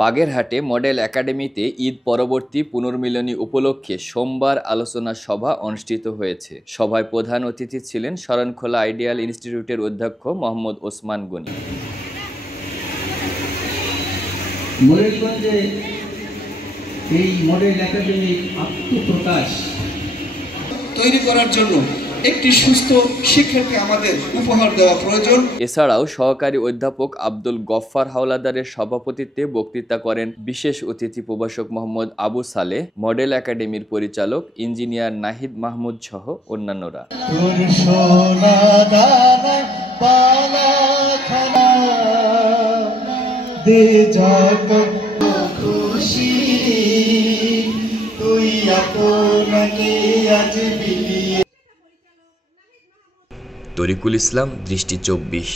বাগেরহাটে মডেল একাডেমিতে ঈদ পরবর্তী পুনর্মিলনী উপলক্ষে সোমবার আলোচনা সভা অনুষ্ঠিত হয়েছে। সভায় প্রধান অতিথি ছিলেন শরণখোলা আইডিয়াল ইনস্টিটিউটের অধ্যক্ষ মোহাম্মদ ওসমান গনি। মডেলগঞ্জে এই মডেল একাডেমির আত্মপ্রকাশ তৈরি করার জন্য একটি সুস্থ শিক্ষাকে আমাদের উপহার দেওয়া প্রয়োজন। এছাড়াও সহকারী অধ্যাপক আব্দুল গফফার হাওলাদারের সভাপতিত্বে বক্তৃতা করেন বিশেষ অতিথি প্রভাষক মোহাম্মদ আবু সালেহ, মডেল একাডেমির পরিচালক ইঞ্জিনিয়ার নাহিদ মাহমুদ সহ অন্যান্যরা। তরিকুল ইসলাম, দৃষ্টি 24।